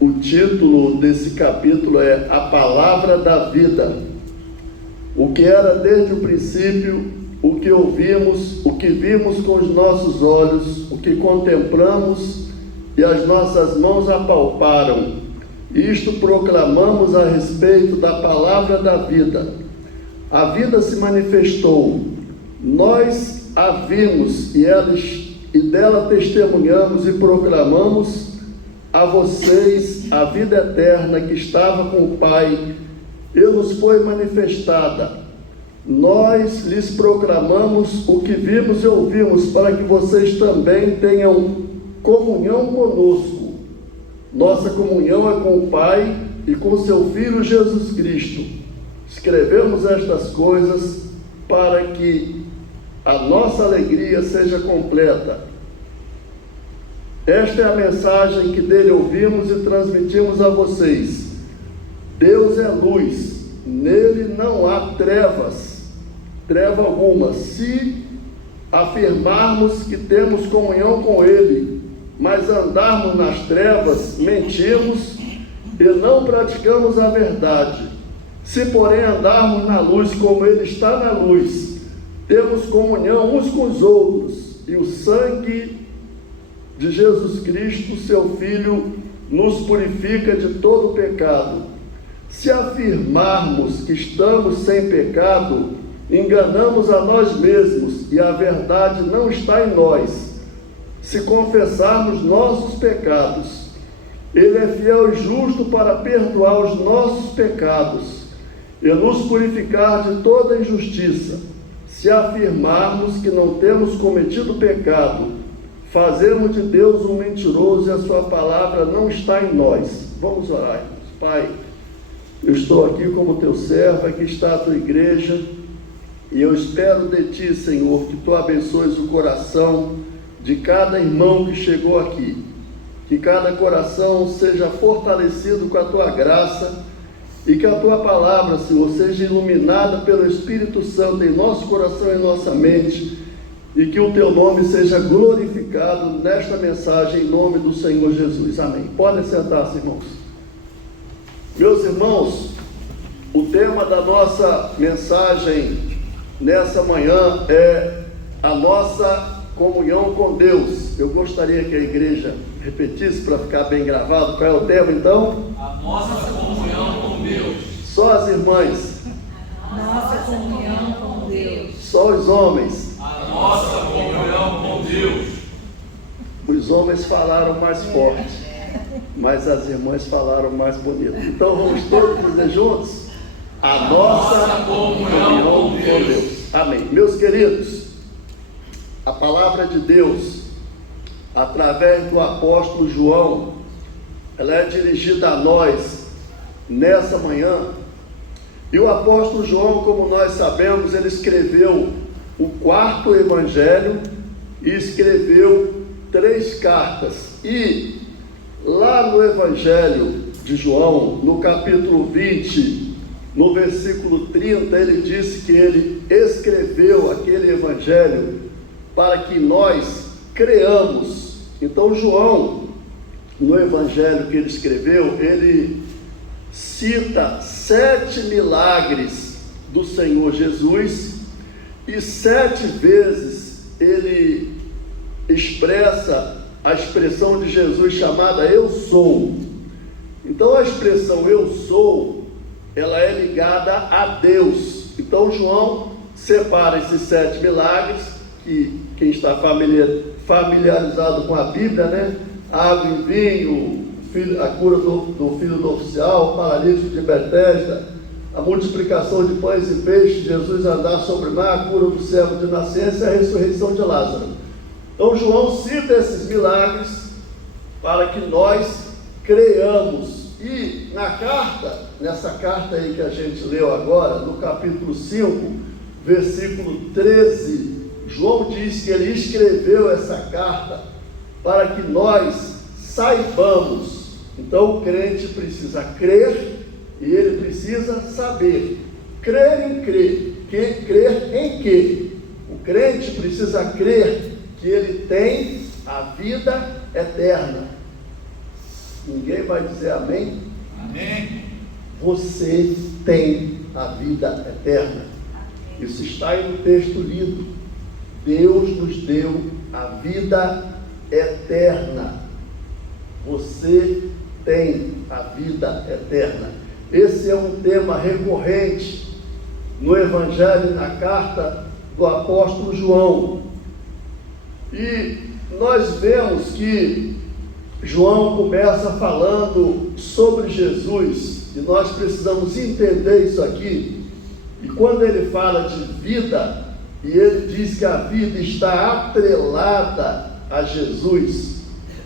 O título desse capítulo é A Palavra da Vida. O que era desde o princípio, o que ouvimos, o que vimos com os nossos olhos, o que contemplamos e as nossas mãos apalparam. Isto proclamamos a respeito da Palavra da Vida. A vida se manifestou, nós a vimos e dela testemunhamos e proclamamos a vocês a vida eterna que estava com o Pai e nos foi manifestada. Nós lhes proclamamos o que vimos e ouvimos, para que vocês também tenham comunhão conosco. Nossa comunhão é com o Pai e com seu Filho Jesus Cristo. Escrevemos estas coisas para que a nossa alegria seja completa. Esta é a mensagem que dele ouvimos e transmitimos a vocês. Deus é luz, nele não há treva alguma. Se afirmarmos que temos comunhão com ele, mas andarmos nas trevas, mentimos e não praticamos a verdade. Se, porém, andarmos na luz como ele está na luz, temos comunhão uns com os outros, e o sangue de Jesus Cristo, seu Filho, nos purifica de todo pecado. Se afirmarmos que estamos sem pecado, enganamos a nós mesmos e a verdade não está em nós. Se confessarmos nossos pecados, ele é fiel e justo para perdoar os nossos pecados e nos purificar de toda injustiça. Se afirmarmos que não temos cometido pecado, fazemos de Deus um mentiroso e a sua palavra não está em nós. Vamos orar, irmãos. Pai, eu estou aqui como teu servo, aqui está a tua igreja, e eu espero de ti, Senhor, que tu abençoes o coração de cada irmão que chegou aqui, que cada coração seja fortalecido com a tua graça, e que a tua palavra, Senhor, seja iluminada pelo Espírito Santo em nosso coração e em nossa mente, e que o teu nome seja glorificado nesta mensagem, em nome do Senhor Jesus. Amém. Podem sentar-se, irmãos. Meus irmãos, o tema da nossa mensagem nessa manhã é a nossa comunhão com Deus. Eu gostaria que a igreja repetisse para ficar bem gravado. Qual é o tema, então? A nossa comunhão com Deus. Só as irmãs. Nossa comunhão com Deus. Só os homens. A nossa comunhão com Deus. Os homens falaram mais forte, mas as irmãs falaram mais bonito. Então vamos todos dizer juntos: a nossa comunhão com Deus. Amém. Meus queridos, a palavra de Deus, através do apóstolo João, ela é dirigida a nós nessa manhã. E o apóstolo João, como nós sabemos, ele escreveu o 4º evangelho e escreveu 3 cartas. E lá no evangelho de João, no capítulo 20, no versículo 30, ele disse que ele escreveu aquele evangelho para que nós creamos. Então João, no evangelho que ele escreveu, ele cita 7 milagres do Senhor Jesus, e 7 vezes ele expressa a expressão de Jesus chamada eu sou. Então a expressão eu sou, ela é ligada a Deus. Então João separa esses 7 milagres, que quem está familiarizado com a Bíblia, né? Água e vinho, a cura do filho do oficial, o paralítico de Betesda, a multiplicação de pães e peixes, Jesus andar sobre o mar, a cura do cego de nascença e a ressurreição de Lázaro. Então João cita esses milagres para que nós creiamos. E nessa carta aí que a gente leu agora, no capítulo 5, versículo 13, João diz que ele escreveu essa carta para que nós saibamos. Então o crente precisa crer e ele precisa saber. Crer em crer. Crer em quê? O crente precisa crer que ele tem a vida eterna. Ninguém vai dizer amém? Amém. Você tem a vida eterna. Isso está aí no texto lido. Deus nos deu a vida eterna. Você tem a vida eterna. Esse é um tema recorrente no Evangelho, na carta do apóstolo João. E nós vemos que João começa falando sobre Jesus, e nós precisamos entender isso aqui. E quando ele fala de vida, e ele diz que a vida está atrelada a Jesus,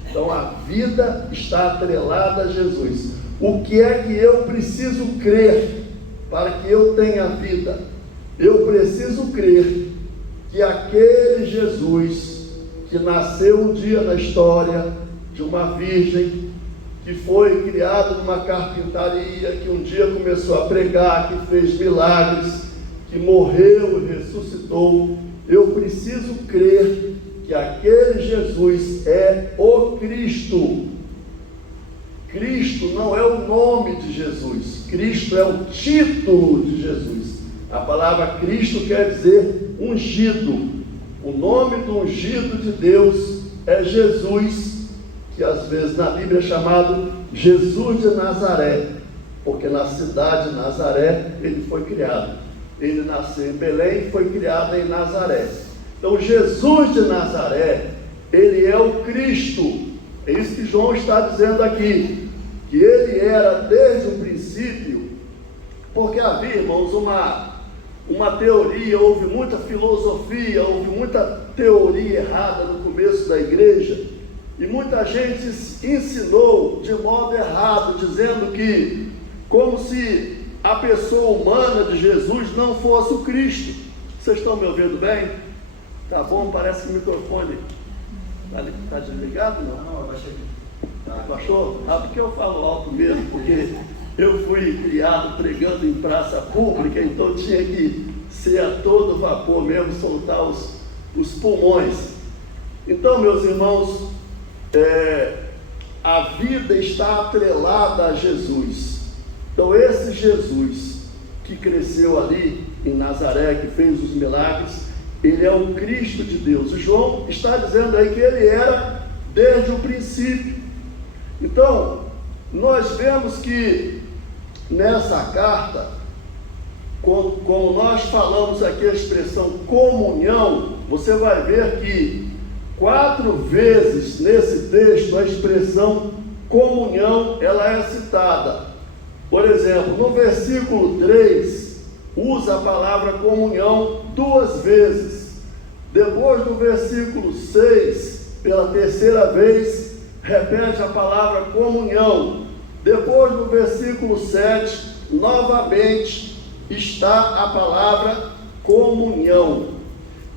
então a vida está atrelada a Jesus. O que é que eu preciso crer para que eu tenha vida? Eu preciso crer que aquele Jesus que nasceu um dia na história de uma virgem, que foi criado numa carpintaria, que um dia começou a pregar, que fez milagres, que morreu e ressuscitou, eu preciso crer que aquele Jesus é o Cristo. Cristo não é o nome de Jesus, Cristo é o título de Jesus. A palavra Cristo quer dizer ungido. O nome do ungido de Deus é Jesus, que às vezes na Bíblia é chamado Jesus de Nazaré, porque na cidade de Nazaré ele foi criado. Ele nasceu em Belém e foi criado em Nazaré. Então Jesus de Nazaré, ele é o Cristo. É isso que João está dizendo aqui, que ele era desde o princípio, porque havia, irmãos, uma teoria, houve muita filosofia, houve muita teoria errada no começo da igreja, e muita gente ensinou de modo errado, dizendo que, como se a pessoa humana de Jesus não fosse o Cristo. Vocês estão me ouvindo bem? Tá bom? Parece que o microfone está desligado, não? Não, abaixei. Abaixou? Porque eu falo alto mesmo, porque eu fui criado pregando em praça pública, então tinha que ser a todo vapor mesmo, soltar os pulmões. Então, meus irmãos, a vida está atrelada a Jesus. Então esse Jesus que cresceu ali em Nazaré, que fez os milagres, ele é o Cristo de Deus. O João está dizendo aí que ele era desde o princípio. Então nós vemos que nessa carta, como nós falamos aqui a expressão comunhão, você vai ver que 4 vezes nesse texto a expressão comunhão ela é citada. Por exemplo, no versículo 3 usa a palavra comunhão 2 vezes. Depois no versículo 6, pela 3ª vez, repete a palavra comunhão. Depois no versículo 7, novamente está a palavra comunhão.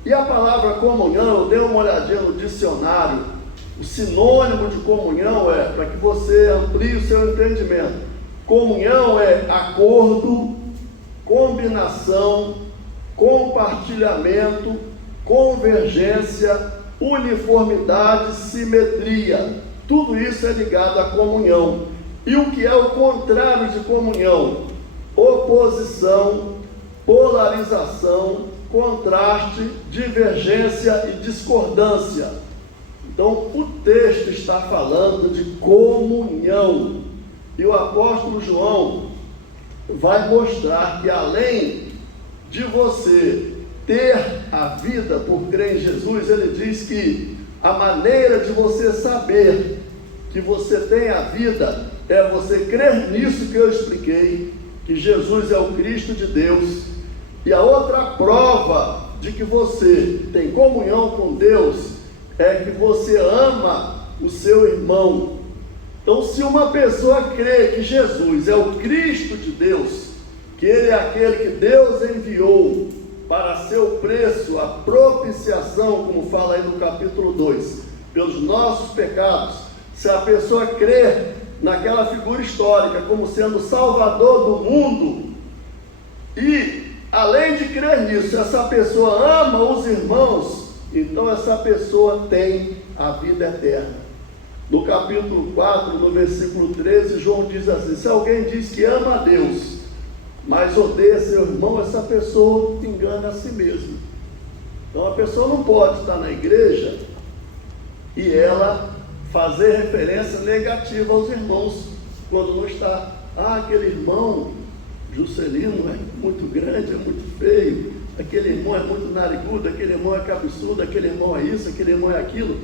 E a palavra comunhão, eu dei uma olhadinha no dicionário, o sinônimo de comunhão para que você amplie o seu entendimento. Comunhão é acordo, combinação, compartilhamento, convergência, uniformidade, simetria. Tudo isso é ligado à comunhão. E o que é o contrário de comunhão? Oposição, polarização, contraste, divergência e discordância. Então o texto está falando de comunhão. E o apóstolo João vai mostrar que além de você ter a vida por crer em Jesus, ele diz que a maneira de você saber que você tem a vida é você crer nisso que eu expliquei, que Jesus é o Cristo de Deus. E a outra prova de que você tem comunhão com Deus é que você ama o seu irmão. Então, se uma pessoa crê que Jesus é o Cristo de Deus, que Ele é aquele que Deus enviou para ser o preço, a propiciação, como fala aí no capítulo 2, pelos nossos pecados, se a pessoa crê naquela figura histórica como sendo Salvador do mundo, e além de crer nisso, essa pessoa ama os irmãos, então essa pessoa tem a vida eterna. No capítulo 4, no versículo 13, João diz assim: se alguém diz que ama a Deus, mas odeia seu irmão, essa pessoa engana a si mesmo. Então a pessoa não pode estar na igreja e ela fazer referência negativa aos irmãos quando não está. Aquele irmão Juscelino é muito grande, é muito feio, aquele irmão é muito narigudo, aquele irmão é cabeçudo, aquele irmão é isso, aquele irmão é aquilo.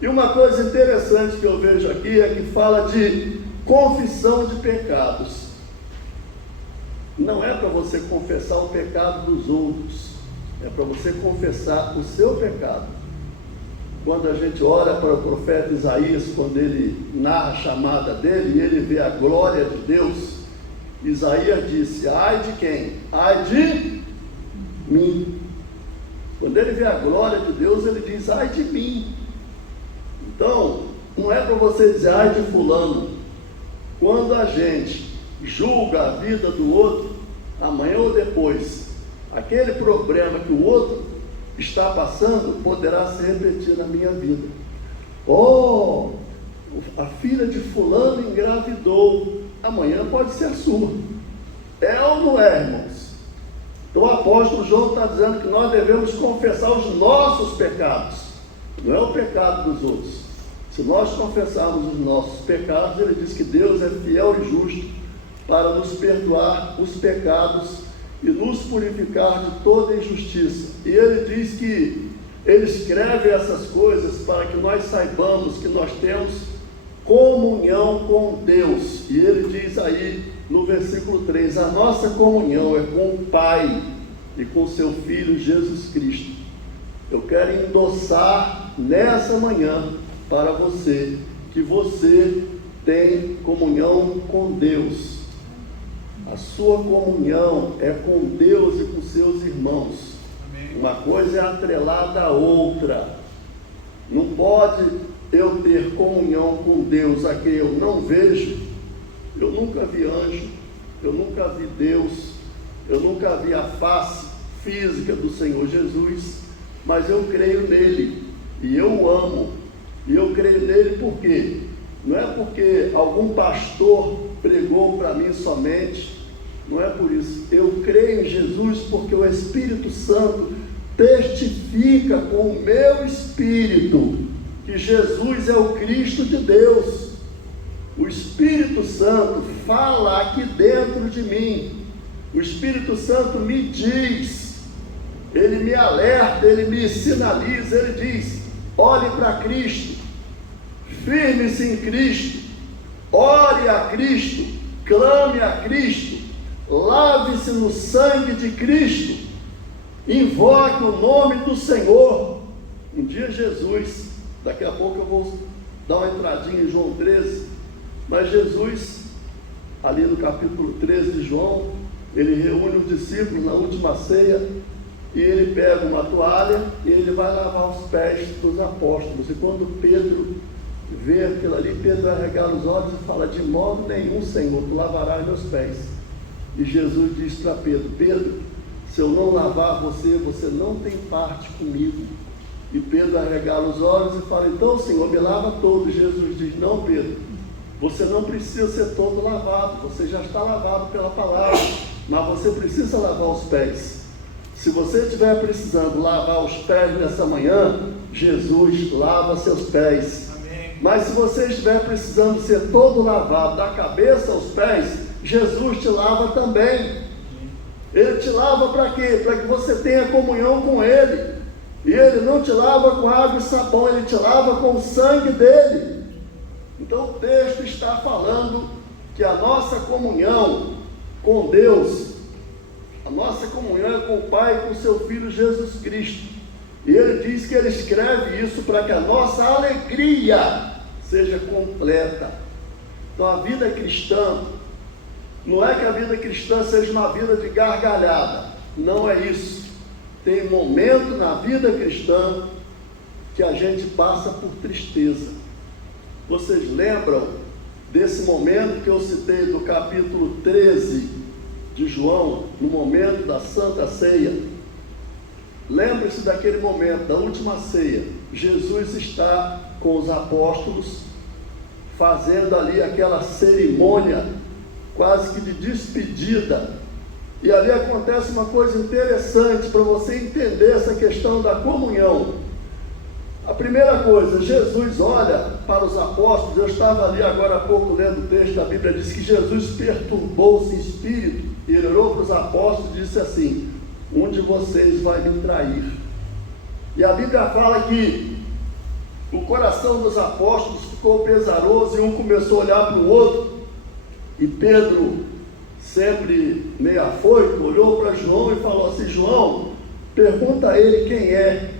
E uma coisa interessante que eu vejo aqui é que fala de confissão de pecados. Não é para você confessar o pecado dos outros, é para você confessar o seu pecado. Quando a gente ora para o profeta Isaías, quando ele narra a chamada dele e ele vê a glória de Deus, Isaías disse: ai de quem? Ai de mim. Quando ele vê a glória de Deus, ele diz: ai de mim. Então, não é para você dizer ai de fulano. Quando a gente julga a vida do outro, amanhã ou depois, aquele problema que o outro está passando poderá se repetir na minha vida. Oh, a filha de fulano engravidou, amanhã pode ser a sua. É ou não é, irmãos? Então o apóstolo João está dizendo que nós devemos confessar os nossos pecados, não é o pecado dos outros. Se nós confessarmos os nossos pecados, ele diz que Deus é fiel e justo para nos perdoar os pecados e nos purificar de toda injustiça. E ele diz que ele escreve essas coisas para que nós saibamos que nós temos comunhão com Deus. E ele diz aí no versículo 3, a nossa comunhão é com o Pai e com seu Filho Jesus Cristo. Eu quero endossar nessa manhã para você que você tem comunhão com Deus. A sua comunhão é com Deus e com seus irmãos. Amém. Uma coisa é atrelada à outra. Não pode eu ter comunhão com Deus a quem eu não vejo. Eu nunca vi anjo, eu nunca vi Deus, eu nunca vi a face física do Senhor Jesus, mas eu creio nele e eu o amo. E eu creio nele por quê? Não é porque algum pastor pregou para mim somente, não é por isso. Eu creio em Jesus porque o Espírito Santo testifica com o meu espírito que Jesus é o Cristo de Deus. O Espírito Santo fala aqui dentro de mim. O Espírito Santo me diz, ele me alerta, ele me sinaliza, ele diz: olhe para Cristo, firme-se em Cristo, ore a Cristo, clame a Cristo, lave-se no sangue de Cristo, invoque o nome do Senhor. Um dia Jesus, daqui a pouco eu vou dar uma entradinha em João 13, mas Jesus, ali no capítulo 13 de João, ele reúne os discípulos na última ceia, e ele pega uma toalha e ele vai lavar os pés dos apóstolos. E quando Pedro vê aquilo ali, Pedro arregala os olhos e fala: de modo nenhum, Senhor, tu lavarás meus pés. E Jesus diz para Pedro: Pedro, se eu não lavar você, você não tem parte comigo. E Pedro arregala os olhos e fala: então, Senhor, me lava todo. E Jesus diz: não, Pedro, você não precisa ser todo lavado, você já está lavado pela palavra, mas você precisa lavar os pés. Se você estiver precisando lavar os pés nessa manhã, Jesus lava seus pés. Amém. Mas se você estiver precisando ser todo lavado, da cabeça aos pés, Jesus te lava também. Ele te lava para quê? Para que você tenha comunhão com Ele. E Ele não te lava com água e sabão, Ele te lava com o sangue dEle. Então o texto está falando que a nossa comunhão com Deus, a nossa comunhão é com o Pai e com o seu Filho Jesus Cristo. E ele diz que ele escreve isso para que a nossa alegria seja completa. Então a vida cristã, não é que a vida cristã seja uma vida de gargalhada, não é isso. Tem momento na vida cristã que a gente passa por tristeza. Vocês lembram desse momento que eu citei do capítulo 13 de João, no momento da Santa Ceia? Lembre-se daquele momento, da última ceia. Jesus está com os apóstolos fazendo ali aquela cerimônia quase que de despedida. E ali acontece uma coisa interessante para você entender essa questão da comunhão. A primeira coisa, Jesus olha para os apóstolos. Eu estava ali agora há pouco lendo o texto da Bíblia, diz que Jesus perturbou-se em espírito, e ele olhou para os apóstolos e disse assim: um de vocês vai me trair. E a Bíblia fala que o coração dos apóstolos ficou pesaroso, e um começou a olhar para o outro, e Pedro, sempre meio afoito, olhou para João e falou assim: João, pergunta a ele quem é.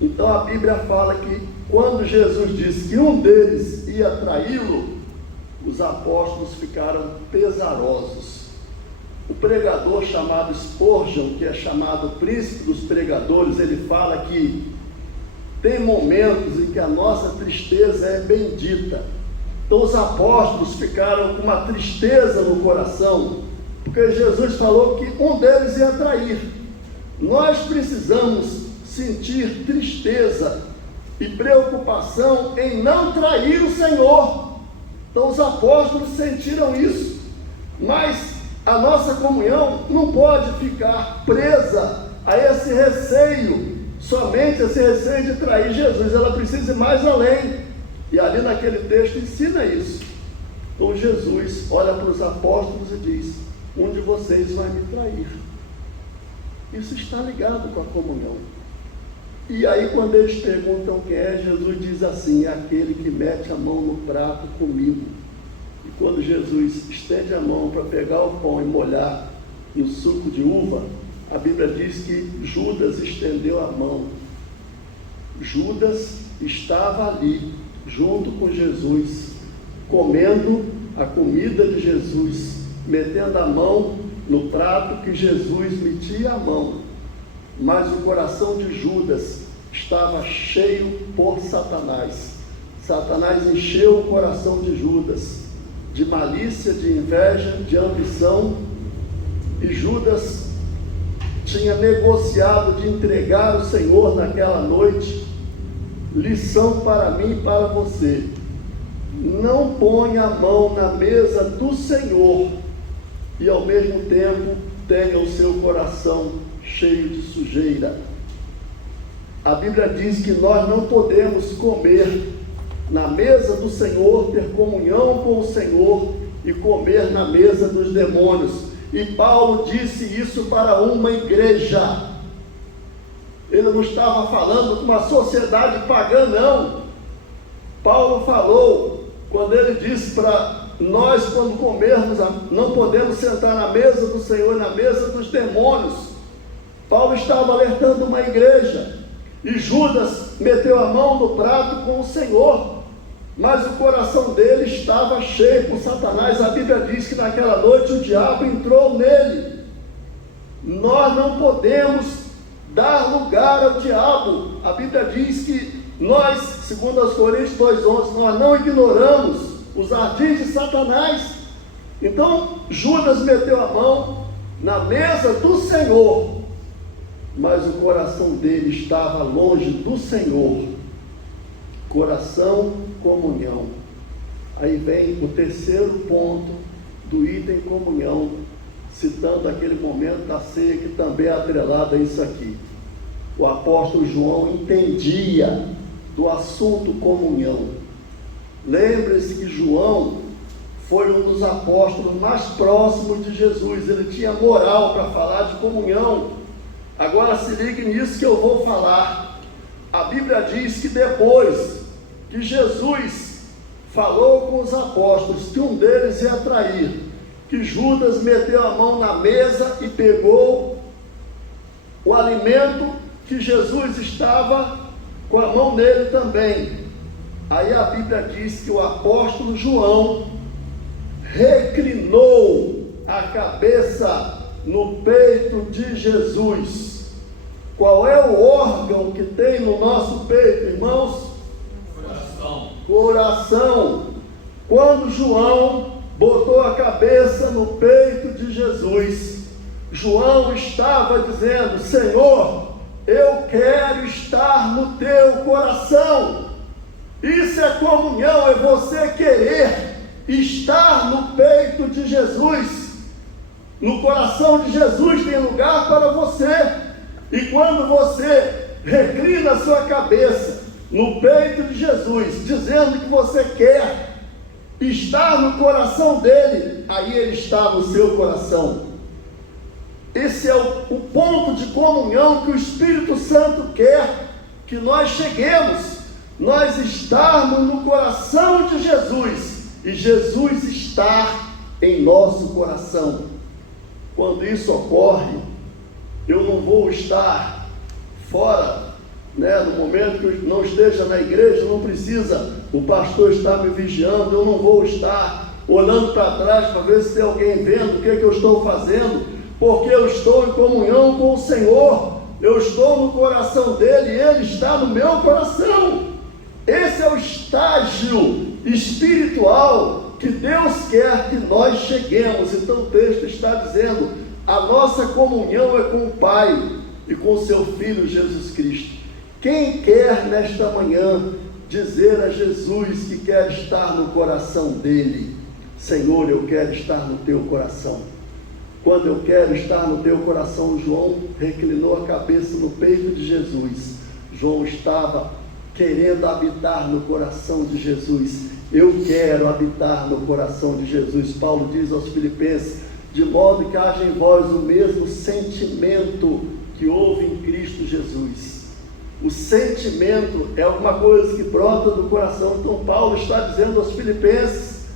Então a Bíblia fala que quando Jesus disse que um deles ia traí-lo, os apóstolos ficaram pesarosos. O pregador chamado Spurgeon, que é chamado príncipe dos pregadores, ele fala que tem momentos em que a nossa tristeza é bendita. Então os apóstolos ficaram com uma tristeza no coração, porque Jesus falou que um deles ia trair. Nós precisamos sentir tristeza e preocupação em não trair o Senhor. Então os apóstolos sentiram isso, mas a nossa comunhão não pode ficar presa a esse receio, somente esse receio de trair Jesus. Ela precisa ir mais além, e ali naquele texto ensina isso. Então Jesus olha para os apóstolos e diz: um de vocês vai me trair. Isso está ligado com a comunhão. E aí quando eles perguntam quem é, Jesus diz assim: é aquele que mete a mão no prato comigo. E quando Jesus estende a mão para pegar o pão e molhar no suco de uva, a Bíblia diz que Judas estendeu a mão. Judas estava ali, junto com Jesus, comendo a comida de Jesus, metendo a mão no prato que Jesus metia a mão. Mas o coração de Judas estava cheio por Satanás. Satanás encheu o coração de Judas de malícia, de inveja, de ambição, e Judas tinha negociado de entregar o Senhor naquela noite. Lição para mim e para você: não ponha a mão na mesa do Senhor e ao mesmo tempo tenha o seu coração cheio de sujeira. A Bíblia diz que nós não podemos comer na mesa do Senhor, ter comunhão com o Senhor e comer na mesa dos demônios. E Paulo disse isso para uma igreja. Ele não estava falando com uma sociedade pagã, não. Paulo falou, quando ele disse para nós, quando comermos, não podemos sentar na mesa do Senhor e na mesa dos demônios. Paulo estava alertando uma igreja, e Judas meteu a mão no prato com o Senhor, mas o coração dele estava cheio por Satanás. A Bíblia diz que naquela noite o diabo entrou nele. Nós não podemos dar lugar ao diabo. A Bíblia diz que nós, segundo aos Coríntios 2:11, nós não ignoramos os ardis de Satanás. Então Judas meteu a mão na mesa do Senhor, mas o coração dele estava longe do Senhor. Coração, comunhão. Aí vem o terceiro ponto do item comunhão, citando aquele momento da ceia que também é atrelado a isso aqui. O apóstolo João entendia do assunto comunhão. Lembre-se que João foi um dos apóstolos mais próximos de Jesus. Ele tinha moral para falar de comunhão. Agora se ligue nisso que eu vou falar. A Bíblia diz que depois que Jesus falou com os apóstolos que um deles ia trair, que Judas meteu a mão na mesa e pegou o alimento que Jesus estava com a mão nele também. Aí a Bíblia diz que o apóstolo João reclinou a cabeça no peito de Jesus. Qual é o órgão que tem no nosso peito, irmãos? Coração. Coração. Quando João botou a cabeça no peito de Jesus, João estava dizendo: Senhor, eu quero estar no teu coração. Isso é comunhão, é você querer estar no peito de Jesus. No coração de Jesus tem lugar para você. E quando você reclina a sua cabeça no peito de Jesus, dizendo que você quer estar no coração dele, aí ele está no seu coração. Esse é o ponto de comunhão que o Espírito Santo quer que nós cheguemos. Nós estarmos no coração de Jesus e Jesus estar em nosso coração. Quando isso ocorre, eu não vou estar fora, no momento que eu não esteja na igreja, não precisa o pastor estar me vigiando, eu não vou estar olhando para trás para ver se tem alguém vendo o que eu estou fazendo, porque eu estou em comunhão com o Senhor, eu estou no coração dele e ele está no meu coração. Esse é o estágio espiritual que Deus quer que nós cheguemos. Então o texto está dizendo, a nossa comunhão é com o Pai e com seu Filho Jesus Cristo. Quem quer nesta manhã dizer a Jesus que quer estar no coração dele? Senhor, eu quero estar no teu coração. Quando eu quero estar no teu coração, João reclinou a cabeça no peito de Jesus. João estava querendo habitar no coração de Jesus. Eu quero habitar no coração de Jesus. Paulo diz aos Filipenses, de modo que haja em vós o mesmo sentimento que houve em Cristo Jesus. O sentimento é alguma coisa que brota do coração. Então Paulo está dizendo aos Filipenses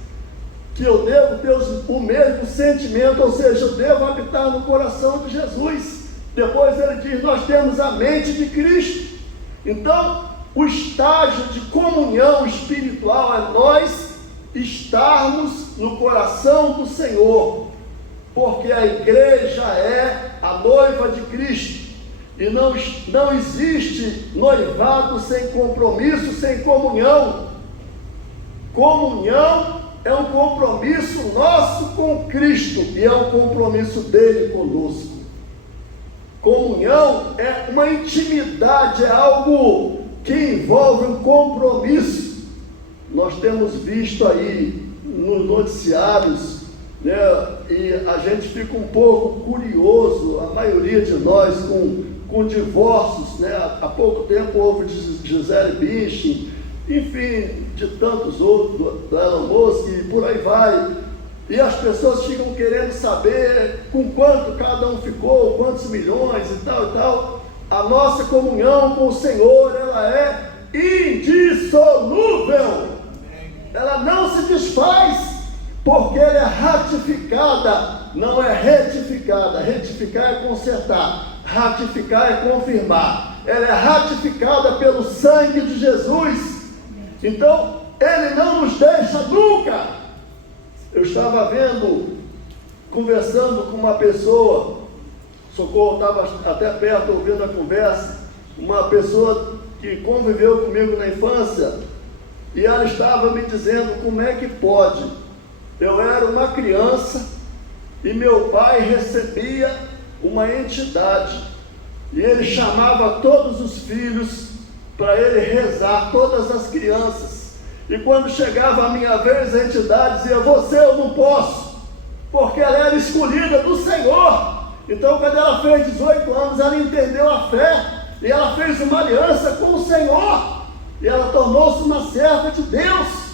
que eu devo ter o mesmo sentimento, ou seja, eu devo habitar no coração de Jesus. Depois ele diz, nós temos a mente de Cristo. Então, o estágio de comunhão espiritual é nós estarmos no coração do Senhor, porque a igreja é a noiva de Cristo. E não existe noivado sem compromisso, sem comunhão. Comunhão é um compromisso nosso com Cristo e é um compromisso dele conosco. Comunhão é uma intimidade, é algo que envolve um compromisso. Nós temos visto aí nos noticiários, e a gente fica um pouco curioso, a maioria de nós, com divórcios, há pouco tempo houve de Gisele Bündchen, enfim, de tantos outros, da Elon Musk e por aí vai, e as pessoas ficam querendo saber com quanto cada um ficou, quantos milhões e tal. A nossa comunhão com o Senhor, ela é indissolúvel, ela não se desfaz, porque ela é ratificada, não é retificada. Retificar é consertar, ratificar é confirmar. Ela é ratificada pelo sangue de Jesus. Então, ele não nos deixa nunca. Eu estava conversando com uma pessoa, Socorro estava até perto ouvindo a conversa, uma pessoa que conviveu comigo na infância, e ela estava me dizendo como é que pode. Eu era uma criança e meu pai recebia uma entidade, e ele chamava todos os filhos para ele rezar, todas as crianças, e quando chegava a minha vez, a entidade dizia, você eu não posso, porque ela era escolhida do Senhor. Então quando ela fez 18 anos, ela entendeu a fé, e ela fez uma aliança com o Senhor, e ela tornou-se uma serva de Deus.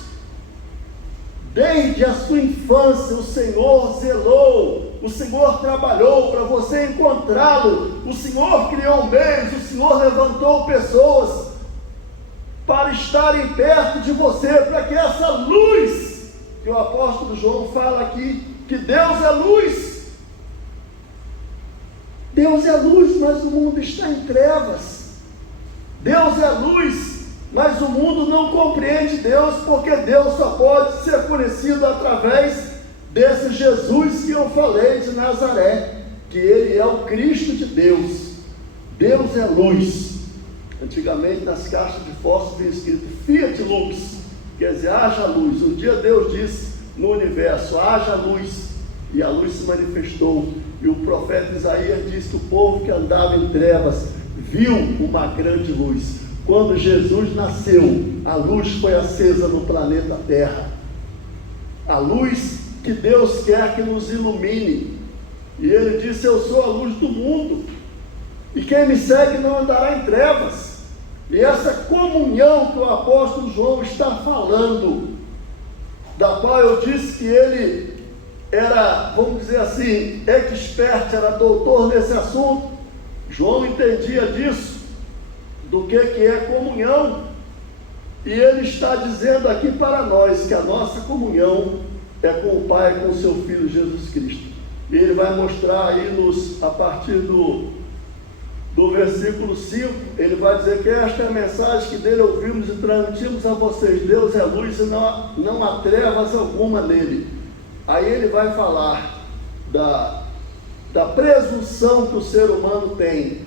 Desde a sua infância, o Senhor zelou, o Senhor trabalhou para você encontrá-lo, o Senhor criou meios, o Senhor levantou pessoas para estarem perto de você, para que essa luz, que o apóstolo João fala aqui, que Deus é luz. Deus é luz, mas o mundo está em trevas. Deus é luz, mas o mundo não compreende Deus, porque Deus só pode ser conhecido através desse Jesus que eu falei de Nazaré, que ele é o Cristo de Deus. Deus é luz. Antigamente nas caixas de fósforo vinha escrito Fiat Lux, quer dizer, haja luz. Um dia Deus disse no universo, haja luz, e a luz se manifestou, e o profeta Isaías disse que o povo que andava em trevas viu uma grande luz. Quando Jesus nasceu, a luz foi acesa no planeta Terra. A luz que Deus quer que nos ilumine. E Ele disse: eu sou a luz do mundo. E quem me segue não andará em trevas. E essa comunhão que o apóstolo João está falando, da qual eu disse que ele era, vamos dizer assim, expert, era doutor nesse assunto. João entendia disso, do que é comunhão. E ele está dizendo aqui para nós que a nossa comunhão é com o Pai, com o seu Filho Jesus Cristo. E ele vai mostrar aí a partir do versículo 5, ele vai dizer que esta é a mensagem que dele ouvimos e transmitimos a vocês: Deus é luz e não há trevas alguma nele. Aí ele vai falar da presunção que o ser humano tem.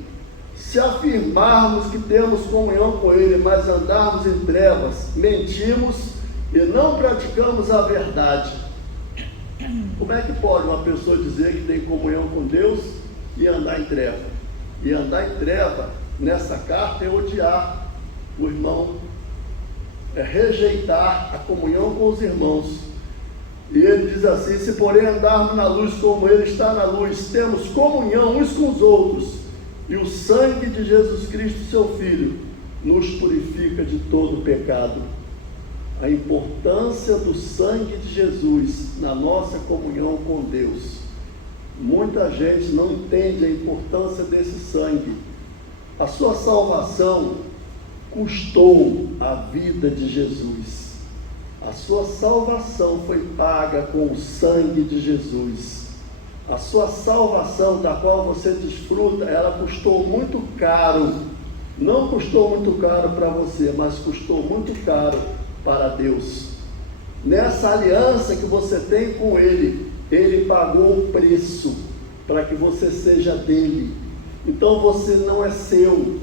Se afirmarmos que temos comunhão com ele, mas andarmos em trevas, mentimos e não praticamos a verdade. Como é que pode uma pessoa dizer que tem comunhão com Deus e andar em treva? E andar em treva, nessa carta, é odiar o irmão, é rejeitar a comunhão com os irmãos. E ele diz assim: se porém andarmos na luz como ele está na luz, temos comunhão uns com os outros, e o sangue de Jesus Cristo, seu Filho, nos purifica de todo pecado. A importância do sangue de Jesus na nossa comunhão com Deus. Muita gente não entende a importância desse sangue. A sua salvação custou a vida de Jesus. A sua salvação foi paga com o sangue de Jesus. A sua salvação, da qual você desfruta, ela custou muito caro. Não custou muito caro para você, mas custou muito caro para Deus. Nessa aliança que você tem com Ele, Ele pagou o preço para que você seja dele. Então você não é seu.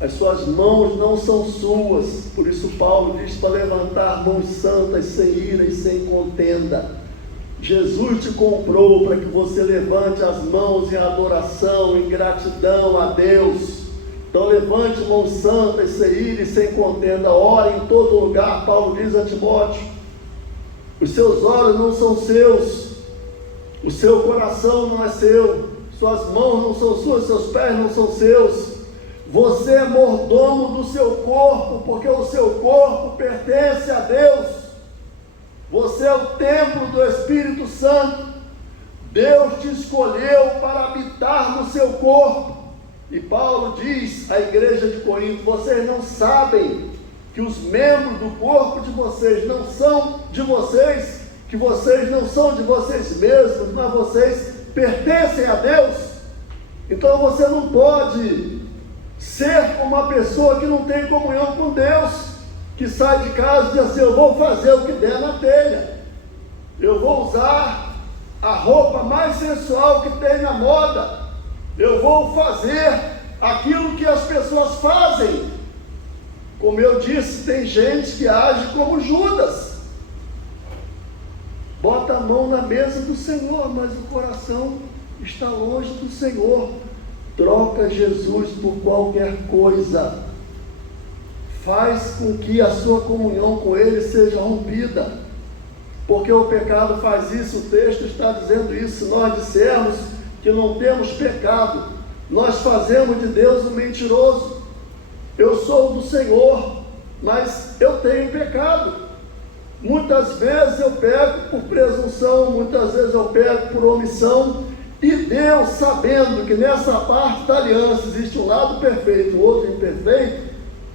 As suas mãos não são suas. Por isso Paulo diz para levantar mãos santas, sem ira e sem contenda. Jesus te comprou para que você levante as mãos em adoração, em gratidão a Deus. Então levante mãos santas, sem ira e sem contenda. Ore em todo lugar. Paulo diz a Timóteo: os seus olhos não são seus, o seu coração não é seu, suas mãos não são suas, seus pés não são seus. Você é mordomo do seu corpo, porque o seu corpo pertence a Deus. Você é o templo do Espírito Santo. Deus te escolheu para habitar no seu corpo. E Paulo diz à igreja de Corinto: vocês não sabem que os membros do corpo de vocês não são de vocês, que vocês não são de vocês mesmos, mas vocês pertencem a Deus. Então você não pode ser como uma pessoa que não tem comunhão com Deus, que sai de casa e diz assim: eu vou fazer o que der na telha, eu vou usar a roupa mais sensual que tem na moda, eu vou fazer aquilo que as pessoas fazem. Como eu disse, tem gente que age como Judas, bota a mão na mesa do Senhor, mas o coração está longe do Senhor. Troca Jesus por qualquer coisa, faz com que a sua comunhão com Ele seja rompida, porque o pecado faz isso. O texto está dizendo isso. Se nós dissermos que não temos pecado, nós fazemos de Deus um mentiroso. Eu sou do Senhor, mas eu tenho pecado. Muitas vezes eu peco por presunção, muitas vezes eu peco por omissão. E Deus, sabendo que nessa parte da aliança existe um lado perfeito, o outro imperfeito,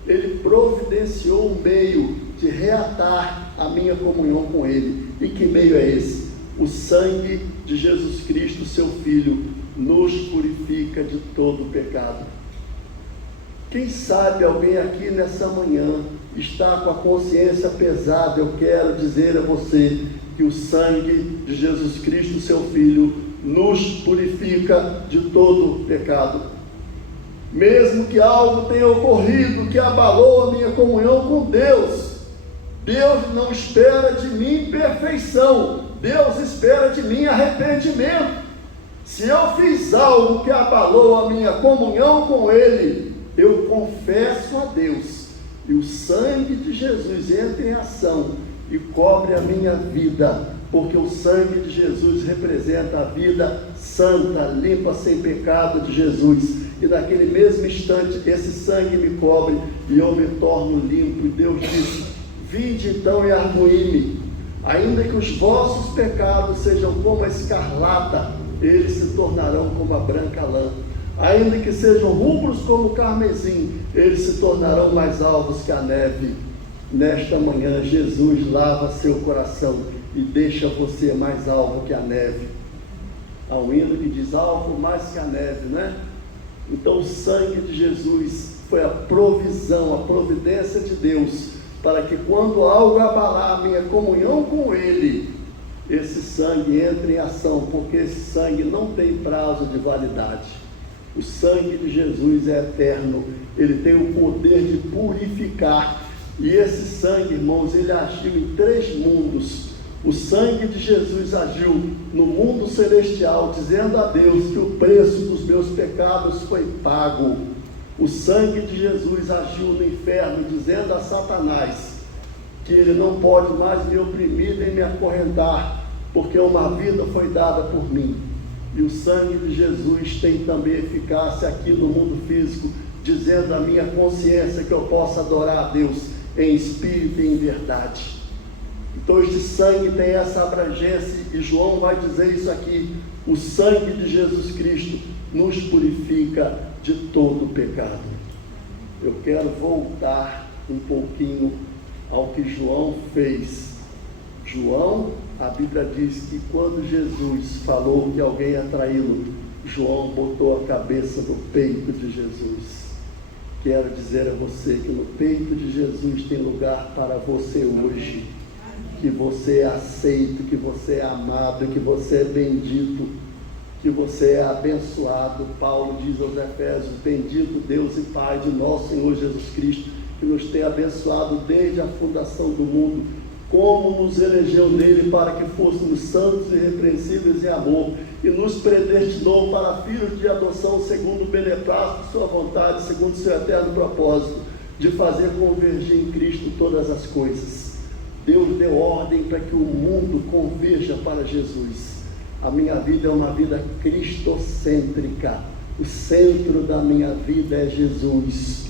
Ele providenciou um meio de reatar a minha comunhão com Ele. E que meio é esse? O sangue de Jesus Cristo, seu Filho, nos purifica de todo pecado. Quem sabe alguém aqui nessa manhã está com a consciência pesada? Eu quero dizer a você que o sangue de Jesus Cristo, seu Filho, nos purifica de todo pecado. Mesmo que algo tenha ocorrido que abalou a minha comunhão com Deus, Deus não espera de mim perfeição, Deus espera de mim arrependimento. Se eu fiz algo que abalou a minha comunhão com Ele, eu confesso a Deus, e o sangue de Jesus entra em ação e cobre a minha vida, porque o sangue de Jesus representa a vida santa, limpa, sem pecado de Jesus. E naquele mesmo instante, esse sangue me cobre e eu me torno limpo. E Deus disse: vinde então e armoí-me, ainda que os vossos pecados sejam como a escarlata, eles se tornarão como a branca lã. Ainda que sejam rubros como o carmesim, eles se tornarão mais alvos que a neve. Nesta manhã, Jesus lava seu coração e deixa você mais alvo que a neve. Há um hino que diz: alvo mais que a neve, né? Então o sangue de Jesus foi a provisão, a providência de Deus, para que quando algo abalar a minha comunhão com Ele, esse sangue entre em ação, porque esse sangue não tem prazo de validade. O sangue de Jesus é eterno, ele tem o poder de purificar. E esse sangue, irmãos, ele agiu em 3 mundos. O sangue de Jesus agiu no mundo celestial, dizendo a Deus que o preço dos meus pecados foi pago. O sangue de Jesus agiu no inferno, dizendo a Satanás que ele não pode mais me oprimir nem me acorrentar, porque uma vida foi dada por mim. E o sangue de Jesus tem também eficácia aqui no mundo físico, dizendo à minha consciência que eu possa adorar a Deus em espírito e em verdade. Então este sangue tem essa abrangência, e João vai dizer isso aqui: o sangue de Jesus Cristo nos purifica de todo pecado. Eu quero voltar um pouquinho ao que João fez. João, a Bíblia diz que quando Jesus falou que alguém ia traí-lo, João botou a cabeça no peito de Jesus. Quero dizer a você que no peito de Jesus tem lugar para você hoje, que você é aceito, que você é amado, que você é bendito, que você é abençoado. Paulo diz aos Efésios: bendito Deus e Pai de nosso Senhor Jesus Cristo, que nos tem abençoado desde a fundação do mundo, como nos elegeu nele para que fôssemos santos e irrepreensíveis em amor, e nos predestinou para filhos de adoção segundo o beneplácito de sua vontade, segundo o seu eterno propósito, de fazer convergir em Cristo todas as coisas. Deus deu ordem para que o mundo converja para Jesus. A minha vida é uma vida cristocêntrica. O centro da minha vida é Jesus.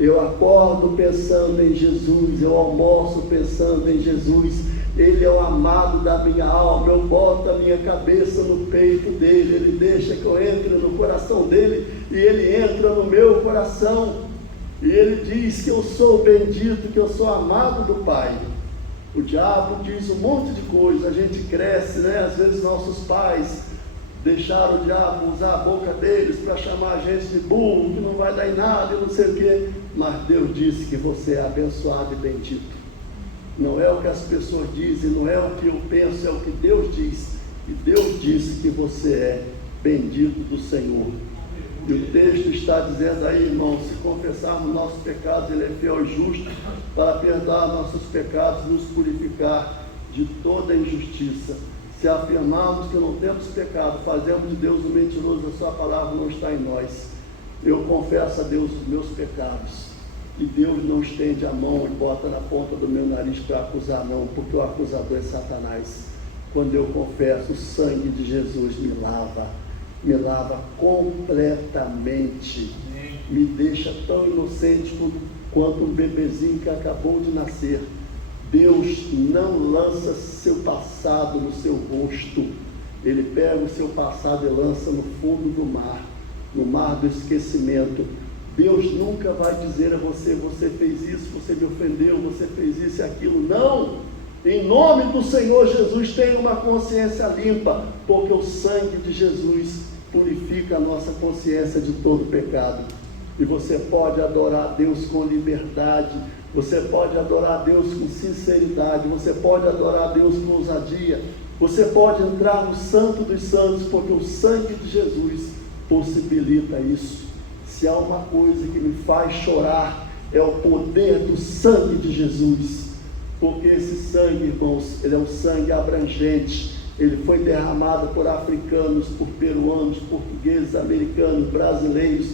Eu acordo pensando em Jesus, eu almoço pensando em Jesus. Ele é o amado da minha alma. Eu boto a minha cabeça no peito dele, ele deixa que eu entre no coração dele, e ele entra no meu coração, e ele diz que eu sou bendito, que eu sou amado do Pai. O diabo diz um monte de coisa, a gente cresce, né? Às vezes nossos pais deixaram o diabo usar a boca deles para chamar a gente de burro, que não vai dar em nada e não sei o quê. Mas Deus disse que você é abençoado e bendito. Não é o que as pessoas dizem, não é o que eu penso, é o que Deus diz. E Deus disse que você é bendito do Senhor. E o texto está dizendo aí, irmão, se confessarmos nossos pecados, ele é fiel e justo para perdoar nossos pecados e nos purificar de toda injustiça. Se afirmarmos que não temos pecado, fazemos de Deus um mentiroso, a sua palavra não está em nós. Eu confesso a Deus os meus pecados, e Deus não estende a mão e bota na ponta do meu nariz para acusar, não, porque o acusador é Satanás. Quando eu confesso, o sangue de Jesus me lava completamente, me deixa tão inocente quanto um bebezinho que acabou de nascer. Deus não lança seu passado no seu rosto, ele pega o seu passado e lança no fundo do mar, no mar do esquecimento. Deus nunca vai dizer a você: você fez isso, você me ofendeu, você fez isso e aquilo. Não! Em nome do Senhor Jesus, tenha uma consciência limpa, porque o sangue de Jesus purifica a nossa consciência de todo pecado. E você pode adorar a Deus com liberdade, você pode adorar a Deus com sinceridade, você pode adorar a Deus com ousadia, você pode entrar no Santo dos Santos, porque o sangue de Jesus possibilita isso. Se há uma coisa que me faz chorar, é o poder do sangue de Jesus, porque esse sangue, irmãos, ele é um sangue abrangente. Ele foi derramado por africanos, por peruanos, portugueses, americanos, brasileiros,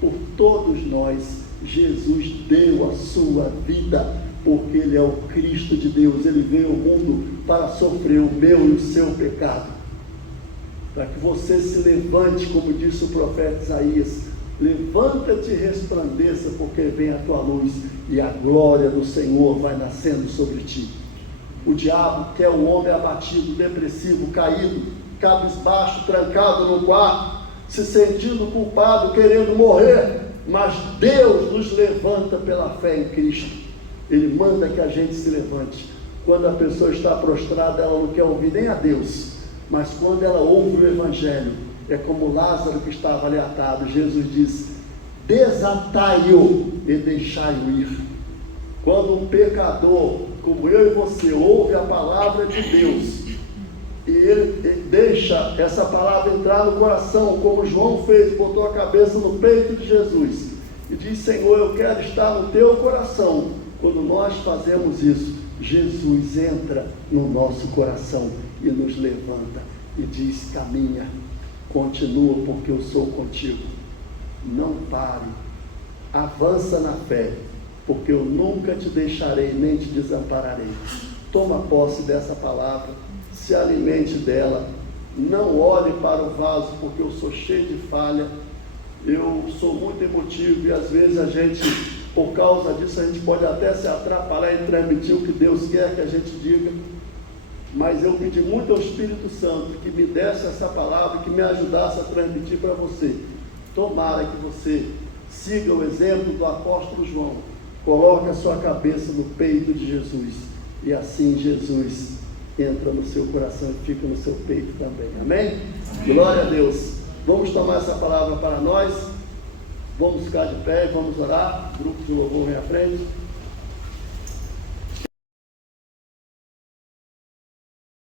por todos nós. Jesus deu a sua vida, porque Ele é o Cristo de Deus. Ele veio ao mundo para sofrer o meu e o seu pecado, para que você se levante, como disse o profeta Isaías: levanta-te e resplandeça, porque vem a tua luz, e a glória do Senhor vai nascendo sobre ti. O diabo quer o homem abatido, depressivo, caído, cabisbaixo, trancado no quarto, se sentindo culpado, querendo morrer. Mas Deus nos levanta pela fé em Cristo. Ele manda que a gente se levante. Quando a pessoa está prostrada, ela não quer ouvir nem a Deus, mas quando ela ouve o Evangelho, é como Lázaro que estava ali atado. Jesus diz: desatai-o e deixai-o ir. Quando um pecador, como eu e você, ouve a palavra de Deus, e ele deixa essa palavra entrar no coração, como João fez, botou a cabeça no peito de Jesus, e diz: Senhor, eu quero estar no teu coração. Quando nós fazemos isso, Jesus entra no nosso coração e nos levanta e diz: caminha, continua, porque eu sou contigo. Não pare, avança na fé, porque eu nunca te deixarei nem te desampararei. Toma posse dessa palavra, se alimente dela, não olhe para o vaso, porque eu sou cheio de falha, eu sou muito emotivo, e às vezes a gente, por causa disso, a gente pode até se atrapalhar em transmitir o que Deus quer que a gente diga. Mas eu pedi muito ao Espírito Santo que me desse essa palavra, que me ajudasse a transmitir para você. Tomara que você siga o exemplo do apóstolo João, coloque a sua cabeça no peito de Jesus, e assim Jesus entra no seu coração e fica no seu peito também. Amém? Glória a Deus. Vamos tomar essa palavra para nós. Vamos ficar de pé e vamos orar. O grupo de louvor vem à frente.